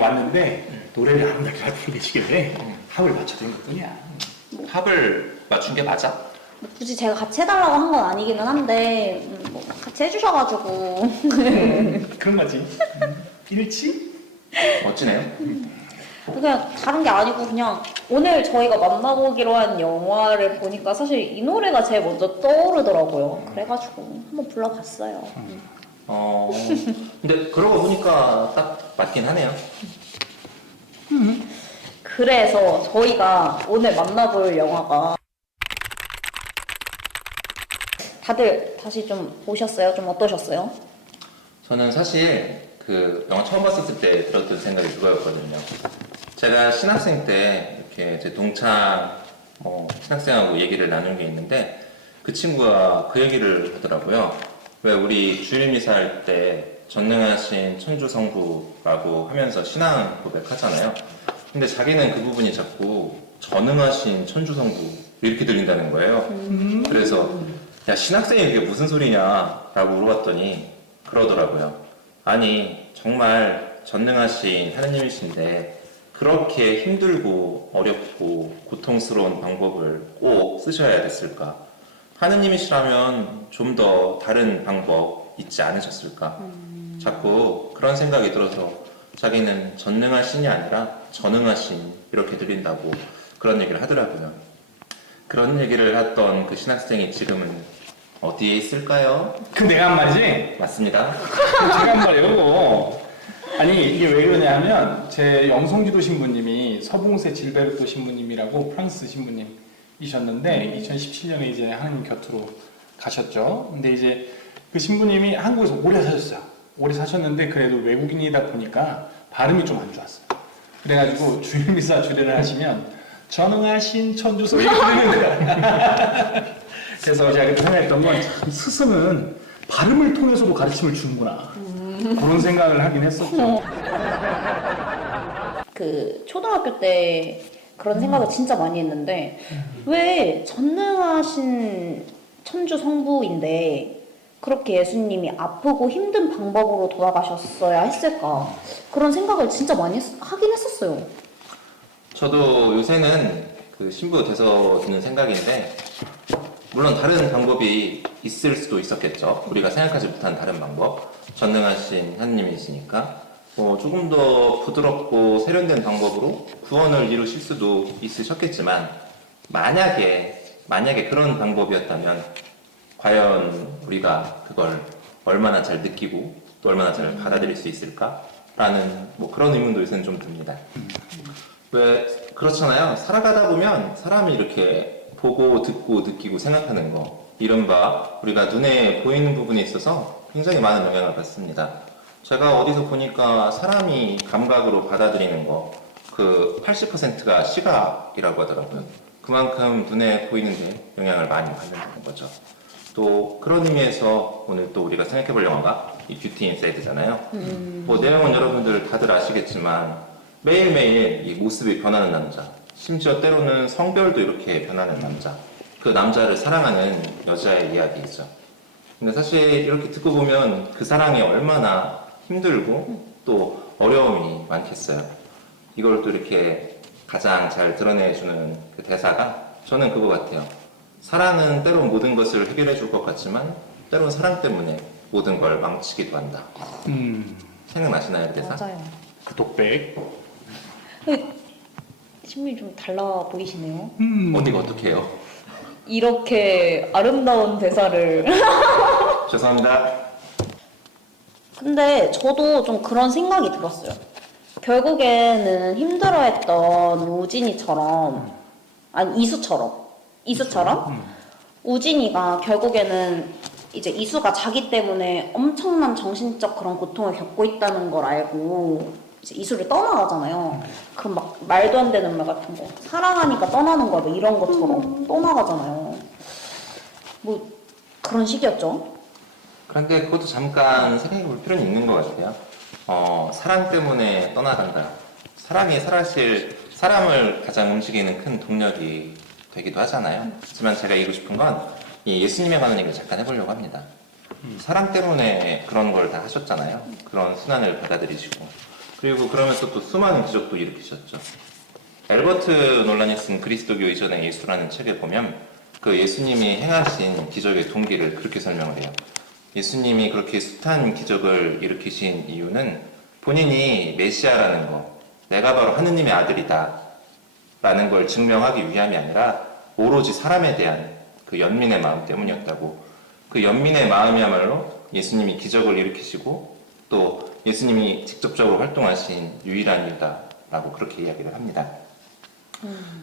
왔는데 노래를 아름답게 부르시길래 합을 맞춰드린 것뿐이야. 합을 맞춘 게 맞아? 뭐 굳이 제가 같이 해달라고 한 건 아니기는 한데 뭐 같이 해주셔가지고 그런 거지. 일치? 멋지네요. 그냥 다른 게 아니고 그냥 오늘 저희가 만나보기로 한 영화를 보니까 사실 이 노래가 제일 먼저 떠오르더라고요. 그래가지고 한번 불러봤어요. 근데 그러고 보니까 딱 맞긴 하네요. 그래서 저희가 오늘 만나볼 영화가 다들 다시 좀 보셨어요? 좀 어떠셨어요? 저는 사실 그 영화 처음 봤을 때 들었던 생각이 그거였거든요. 제가 신학생 때 이렇게 제 동창 신학생하고 얘기를 나눈 게 있는데 그 친구가 그 얘기를 하더라고요. 왜 우리 주일미사 할 때 전능하신 천주성부라고 하면서 신앙 고백하잖아요. 근데 자기는 그 부분이 자꾸 전능하신 천주성부 이렇게 들린다는 거예요. 그래서 야 신학생이 그게 무슨 소리냐 라고 물어봤더니 그러더라고요. 아니 정말 전능하신 하느님이신데 그렇게 힘들고 어렵고 고통스러운 방법을 꼭 쓰셔야 됐을까? 하느님이시라면 좀 더 다른 방법 있지 않으셨을까? 자꾸 그런 생각이 들어서 자기는 전능하신이 아니라 전능하신 이렇게 들린다고 그런 얘기를 하더라고요. 그런 얘기를 했던 그 신학생이 지금은 어디에 있을까요? 그 내가 한 말이지? 맞습니다. 제가 한 말이에요. 아니 이게 왜 그러냐면 제 영성지도 신부님이 서봉세 질베르토 신부님이라고 프랑스 신부님이셨는데 2017년에 이제 하느님 곁으로 가셨죠. 근데 이제 그 신부님이 한국에서 오래 사셨어요. 오래 사셨는데 그래도 외국인이다 보니까 발음이 좀 안 좋았어요. 그래가지고 주일미사 주례를 하시면 전능하신 천주소 이렇게 들리는 거야. 그래서 제가 그때 생각했던 건 참 스승은 발음을 통해서도 가르침을 주는구나. 그런 생각을 하긴 했었죠. 그 초등학교 때 그런 생각을 진짜 많이 했는데 왜 전능하신 천주 성부인데 그렇게 예수님이 아프고 힘든 방법으로 돌아가셨어야 했을까 그런 생각을 진짜 많이 하긴 했었어요. 저도 요새는 그 신부 돼서 드는 생각인데 물론 다른 방법이 있을 수도 있었겠죠. 우리가 생각하지 못한 다른 방법. 전능하신 하느님이시니까 조금 더 부드럽고 세련된 방법으로 구원을 이루실 수도 있으셨겠지만 만약에 그런 방법이었다면 과연 우리가 그걸 얼마나 잘 느끼고 또 얼마나 잘 받아들일 수 있을까라는 그런 의문도 요새는 좀 듭니다. 왜 그렇잖아요. 살아가다 보면 사람이 이렇게 보고 듣고 느끼고 생각하는 거 이른바 우리가 눈에 보이는 부분에 있어서 굉장히 많은 영향을 받습니다. 제가 어디서 보니까 사람이 감각으로 받아들이는 거 그 80%가 시각이라고 하더라고요. 그만큼 눈에 보이는 데 영향을 많이 받는다는 거죠. 또 그런 의미에서 오늘 또 우리가 생각해볼 영화가 이 뷰티 인사이드잖아요. 내용은 여러분들 다들 아시겠지만 매일매일 이 모습이 변하는 남자, 심지어 때로는 성별도 이렇게 변하는 남자, 그 남자를 사랑하는 여자의 이야기이죠. 근데 사실 이렇게 듣고 보면 그 사랑이 얼마나 힘들고 또 어려움이 많겠어요. 이걸 또 이렇게 가장 잘 드러내주는 그 대사가 저는 그거 같아요. 사랑은 때론 모든 것을 해결해 줄 것 같지만 때론 사랑 때문에 모든 걸 망치기도 한다. 생각나시나요, 그 대사? 맞아요. 그 독백. 신부님 좀 달라 보이시네요. 어디가 어떻게 해요? 이렇게 아름다운 대사를 죄송합니다. 근데 저도 좀 그런 생각이 들었어요. 결국에는 힘들어했던 우진이처럼 아니 이수처럼 우진이가 결국에는 이제 이수가 자기 때문에 엄청난 정신적 그런 고통을 겪고 있다는 걸 알고 이제 이수를 떠나가잖아요. 그럼 막 말도 안 되는 말 같은 거 사랑하니까 떠나는 거야 뭐 이런 것처럼 떠나가잖아요. 그런 식이었죠. 그런데 그것도 잠깐 생각해 볼 필요는 있는 것 같아요. 사랑 때문에 떠나간다. 사랑이 사실 사람을 가장 움직이는 큰 동력이 되기도 하잖아요. 하지만 제가 이기고 싶은 건 예수님에 관한 얘기를 잠깐 해보려고 합니다. 사랑 때문에 그런 걸 다 하셨잖아요. 그런 순환을 받아들이시고. 그리고 그러면서 또 수많은 기적도 일으키셨죠. 엘버트 논란이 쓴 그리스도교 이전의 예수라는 책에 보면 그 예수님이 행하신 기적의 동기를 그렇게 설명을 해요. 예수님이 그렇게 숱한 기적을 일으키신 이유는 본인이 메시아라는 거, 내가 바로 하느님의 아들이다 라는 걸 증명하기 위함이 아니라 오로지 사람에 대한 그 연민의 마음 때문이었다고. 그 연민의 마음이야말로 예수님이 기적을 일으키시고 또 예수님이 직접적으로 활동하신 유일한 이유다라고 그렇게 이야기를 합니다.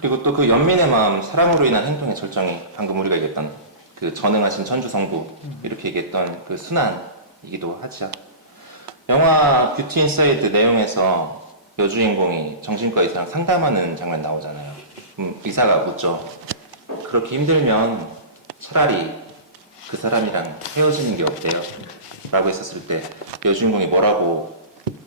그리고 또 그 연민의 마음, 사랑으로 인한 행동의 절정이 방금 우리가 얘기했던 그 전능하신 천주성부 이렇게 얘기했던 그 순환이기도 하죠. 영화 뷰티 인사이드 내용에서 여주인공이 정신과 의사랑 상담하는 장면 나오잖아요. 의사가 묻죠. 그렇게 힘들면 차라리 그 사람이랑 헤어지는 게 어때요? 라고 했었을 때 여주인공이 뭐라고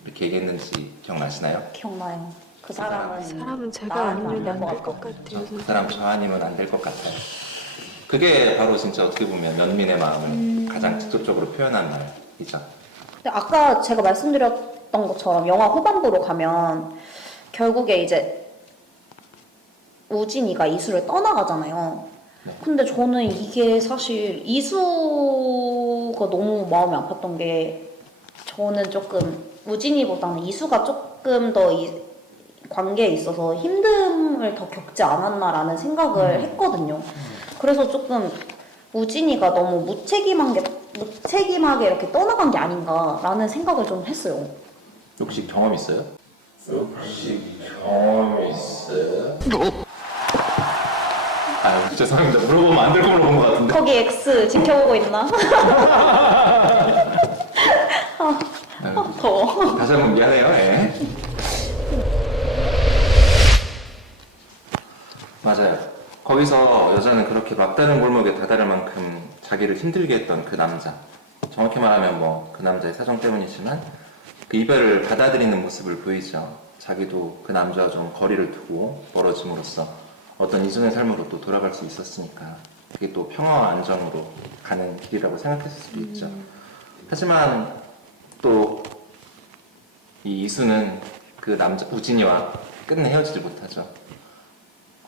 이렇게 얘기했는지 기억나시나요? 기억나요. 그 사람은 제가 아니면 안 될 것 같아요. 그 사람 저 아니면 안 될 것 같아요. 그게 바로 진짜 어떻게 보면 연민의 마음을 가장 직접적으로 표현한 말이죠. 근데 아까 제가 말씀드렸던 것처럼 영화 후반부로 가면 결국에 이제 우진이가 이수를 떠나가잖아요. 네. 근데 저는 이게 사실 이수가 너무 마음이 아팠던 게 저는 조금 우진이보다는 이수가 조금 더 이 관계에 있어서 힘듦을 더 겪지 않았나라는 생각을 했거든요. 그래서 조금 우진이가 너무 무책임하게 이렇게 떠나간 게 아닌가라는 생각을 좀 했어요. 혹시 경험 있어요? 혹시 경험 있어요? 아유 죄송합니다. 물어보면 안 될 거 물어본 것 같은데. 거기 X 지켜보고 있나? 더워. 다시 한번 미안해요. 예. 맞아요. 거기서 여자는 그렇게 막다른 골목에 다다를 만큼 자기를 힘들게 했던 그 남자. 정확히 말하면 뭐 그 남자의 사정 때문이지만 그 이별을 받아들이는 모습을 보이죠. 자기도 그 남자와 좀 거리를 두고 멀어짐으로써 어떤 이전의 삶으로 또 돌아갈 수 있었으니까 그게 또 평화와 안정으로 가는 길이라고 생각했을 수도 있죠. 하지만 또 이 이수는 그 남자 우진이와 끝내 헤어지지 못하죠.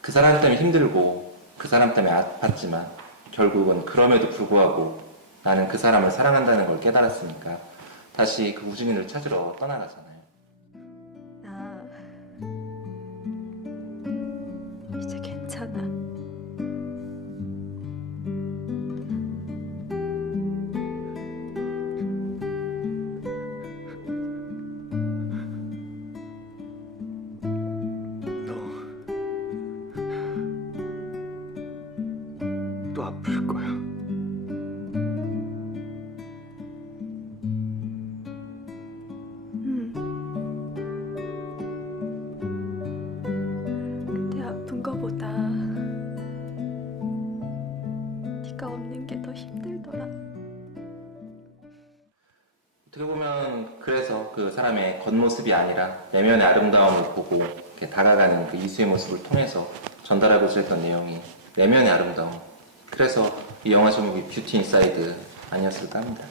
그 사람 때문에 힘들고 그 사람 때문에 아팠지만 결국은 그럼에도 불구하고 나는 그 사람을 사랑한다는 걸 깨달았으니까 다시 그 우진이를 찾으러 떠나가잖아요. 나 이제 괜찮아. 또 아플 거야. 근데 아픈 거보다 네가 없는 게 더 힘들더라. 어떻게 보면 그래서 그 사람의 겉모습이 아니라 내면의 아름다움을 보고 이렇게 다가가는 그 이수의 모습을 통해서 전달하고자 했던 내용이 내면의 아름다움. 그래서 이 영화 제목이 뷰티 인사이드 아니었을까 합니다.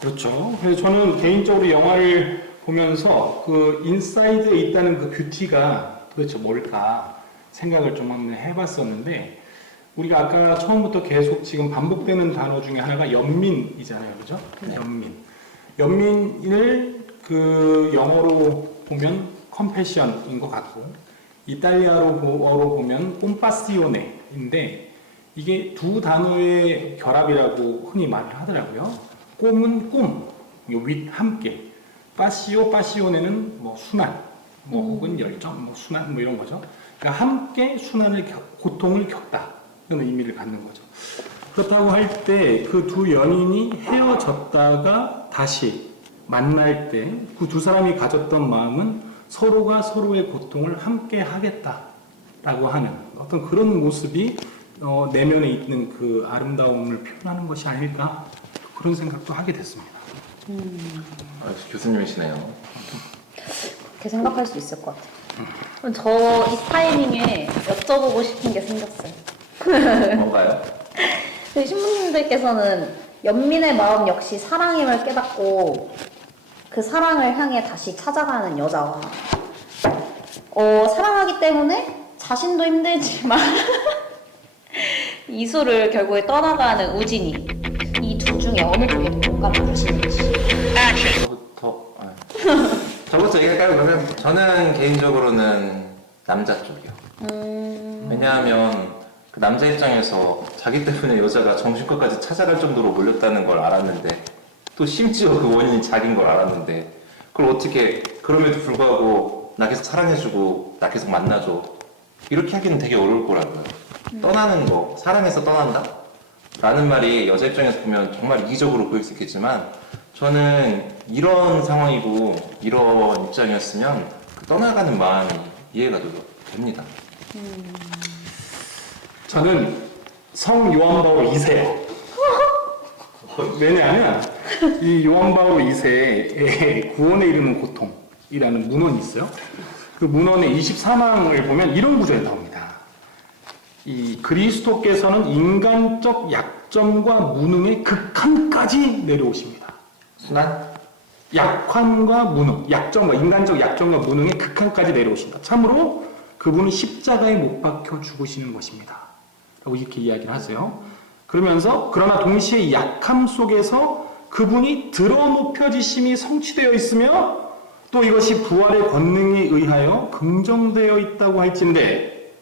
그렇죠. 그래서 저는 개인적으로 영화를 보면서 그 인사이드에 있다는 그 뷰티가 도대체 뭘까 생각을 좀 한번 해봤었는데 우리가 아까 처음부터 계속 지금 반복되는 단어 중에 하나가 연민이잖아요. 그죠? 네. 연민. 연민을 그 영어로 보면 컴패션인 것 같고 이탈리아어로 보면 꼼파시오네인데 이게 두 단어의 결합이라고 흔히 말을 하더라고요. 꼼은 꿈, 윗 함께. 파시오네는 뭐 순환, 뭐 혹은 열정, 뭐 순환 뭐 이런 거죠. 그러니까 함께 순환을 고통을 겪다 이런 의미를 갖는 거죠. 그렇다고 할 때 그 두 연인이 헤어졌다가 다시 만날 때 그 두 사람이 가졌던 마음은 서로가 서로의 고통을 함께 하겠다라고 하는 어떤 그런 모습이 내면에 있는 그 아름다움을 표현하는 것이 아닐까 그런 생각도 하게 됐습니다. 교수님이시네요. 그렇게 생각할 수 있을 것 같아요. 저 이 타이밍에 여쭤보고 싶은 게 생겼어요. 뭔가요? 그 신부님들께서는 연민의 마음 역시 사랑임을 깨닫고 그 사랑을 향해 다시 찾아가는 여자와 사랑하기 때문에 자신도 힘들지만 이수를 결국에 떠나가는 우진이 이 둘 중에 어느 쪽에 더 공감을 하시는지. 저부터 얘기할까요? 그러면 저는 개인적으로는 남자 쪽이요. 왜냐하면 그 남자 입장에서 자기 때문에 여자가 정신과까지 찾아갈 정도로 몰렸다는 걸 알았는데 또 심지어 그 원인이 자기인 걸 알았는데 그걸 어떻게 그럼에도 불구하고 나 계속 사랑해주고 나 계속 만나줘 이렇게 하기는 되게 어려울 거라고요. 떠나는 거, 사랑해서 떠난다 라는 말이 여자 입장에서 보면 정말 이기적으로 보일 수 있겠지만 저는 이런 상황이고 이런 입장이었으면 그 떠나가는 마음이 이해가 됩니다. 저는 성 요한바오 2세요. 왜냐하면 이 요한바오 2세의 구원에 이르는 고통이라는 문헌이 있어요. 그 문헌의 24망을 보면 이런 구절이 나옵니다. 이 그리스도께서는 인간적 약점과 무능의 극한까지 내려오십니다. 순환? 약함과 무능, 인간적 약점과 무능의 극한까지 내려오신다. 참으로 그분은 십자가에 못 박혀 죽으시는 것입니다. 라고 이렇게 이야기를 하세요. 그러면서 그러나 동시에 약함 속에서 그분이 드러높여지심이 성취되어 있으며 또 이것이 부활의 권능에 의하여 긍정되어 있다고 할진대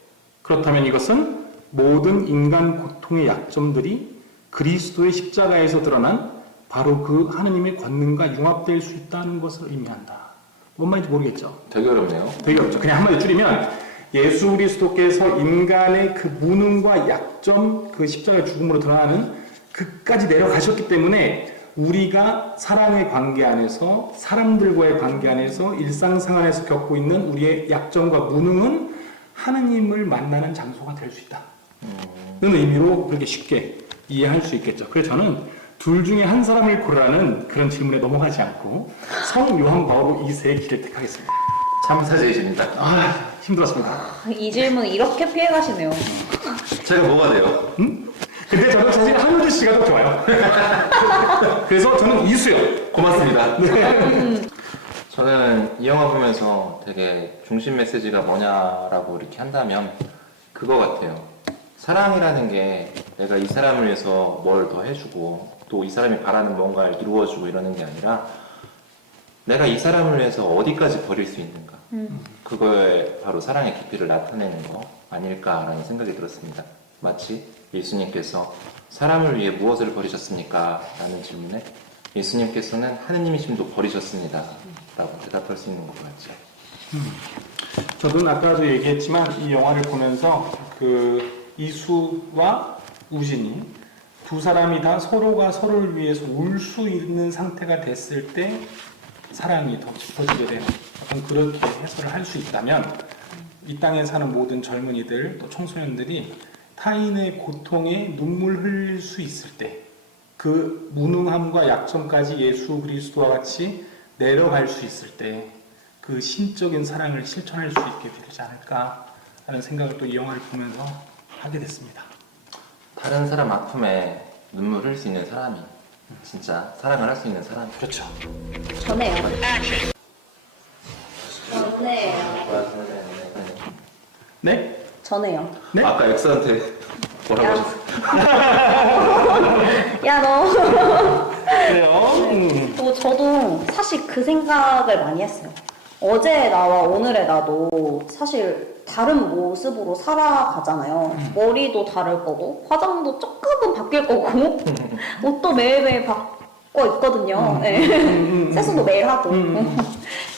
그렇다면 이것은 모든 인간 고통의 약점들이 그리스도의 십자가에서 드러난 바로 그 하느님의 권능과 융합될 수 있다는 것을 의미한다. 뭔 말인지 모르겠죠? 되게 어렵네요. 되게 어렵죠. 그냥 한마디 줄이면 예수 그리스도께서 인간의 그 무능과 약점, 그 십자가의 죽음으로 드러나는 그까지 내려가셨기 때문에 우리가 사랑의 관계 안에서 사람들과의 관계 안에서 일상생활에서 겪고 있는 우리의 약점과 무능은 하느님을 만나는 장소가 될 수 있다. 이런 의미로 그렇게 쉽게 이해할 수 있겠죠. 그래서 저는 둘 중에 한 사람을 고르라는 그런 질문에 넘어가지 않고 성 요한 바오로 2세의 길을 택하겠습니다. 참사제이십니다. 힘들었습니다. 이 질문 이렇게 피해가시네요. 제가 뭐가 돼요? 근데 저는 사실 한효주 씨가 더 좋아요. 그래서 저는 이수요. 고맙습니다. 저는 이 영화 보면서 되게 중심 메시지가 뭐냐라고 이렇게 한다면 그거 같아요. 사랑이라는 게 내가 이 사람을 위해서 뭘 더 해주고 또 이 사람이 바라는 뭔가를 이루어주고 이러는 게 아니라 내가 이 사람을 위해서 어디까지 버릴 수 있는가 그거에 바로 사랑의 깊이를 나타내는 거 아닐까라는 생각이 들었습니다. 마치 예수님께서 사람을 위해 무엇을 버리셨습니까? 라는 질문에 예수님께서는 하느님이심도 버리셨습니다 라고 대답할 수 있는 것 같죠. 저도 아까도 얘기했지만 이 영화를 보면서 그 이수와 우진이 두 사람이 다 서로가 서로를 위해서 울 수 있는 상태가 됐을 때 사랑이 더 깊어지게 되는 약간 그렇게 해설을 할 수 있다면 이 땅에 사는 모든 젊은이들 또 청소년들이 타인의 고통에 눈물 흘릴 수 있을 때 그 무능함과 약점까지 예수 그리스도와 같이 내려갈 수 있을 때 그 신적인 사랑을 실천할 수 있게 되지 않을까 하는 생각을 또 이 영화를 보면서 하게 됐습니다. 다른 사람 아픔에 눈물 흘릴 수 있는 사람이 진짜 사랑을 할 수 있는 사람. 그렇죠. 전해요. 전해요. 네? 전해요. 네? 아까 엑스한테 뭐라고 야. 하셨어요? 야, 너. 그래요? 저도 사실 그 생각을 많이 했어요. 어제 나와 오늘의 나도 사실 다른 모습으로 살아가잖아요. 머리도 다를 거고, 화장도 조금은 바뀔 거고, 옷도 매일매일 바꿔 입거든요. 네. 세수도 매일 하고.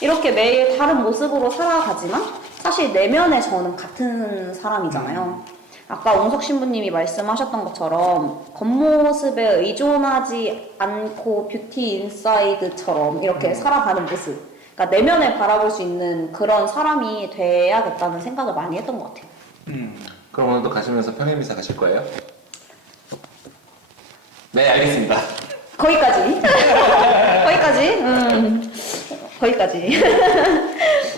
이렇게 매일 다른 모습으로 살아가지만, 사실 내면에 저는 같은 사람이잖아요. 아까 온석 신부님이 말씀하셨던 것처럼 겉모습에 의존하지 않고 뷰티 인사이드처럼 이렇게 살아가는 모습, 그러니까 내면을 바라볼 수 있는 그런 사람이 돼야겠다는 생각을 많이 했던 것 같아요. 그럼 오늘도 가시면서 평행미사 가실 거예요? 네, 알겠습니다. 거기까지. 거기까지.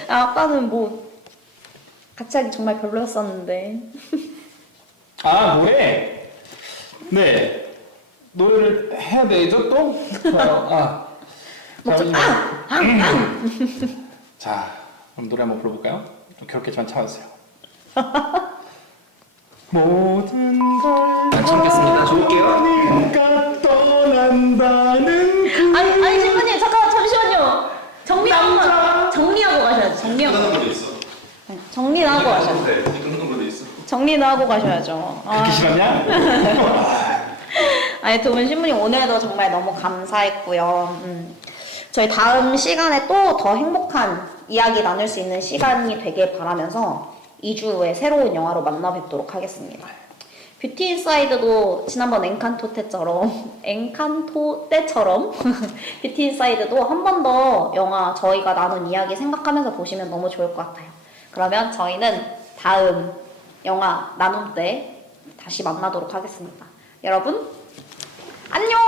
아까는 뭐 같이 하기 정말 별로였었는데. 아, 노래? 네. 노래를 해야 되죠, 또? 목소리 자, 그럼 노래 한번 불러볼까요? 좀 괴롭겠지만 참아주세요. 모든 걸 안 참겠습니다. 좋을게요. 그러니까 떠난다는 그 아니 신부님 잠깐만 잠시만요. 정리하고 가셔야죠. 정리는 하고 가셔야죠. 정리는 하고 가셔야죠. 듣기 싫었냐? 아니 두 분 신부님 오늘도 정말 너무 감사했고요. 저희 다음 시간에 또 더 행복한 이야기 나눌 수 있는 시간이 되길 바라면서 2주 후에 새로운 영화로 만나 뵙도록 하겠습니다. 뷰티 인사이드도 지난번 엔칸토 때처럼 뷰티 인사이드도 한 번 더 영화 저희가 나눈 이야기 생각하면서 보시면 너무 좋을 것 같아요. 그러면 저희는 다음 영화 나눔 때 다시 만나도록 하겠습니다. 여러분 안녕!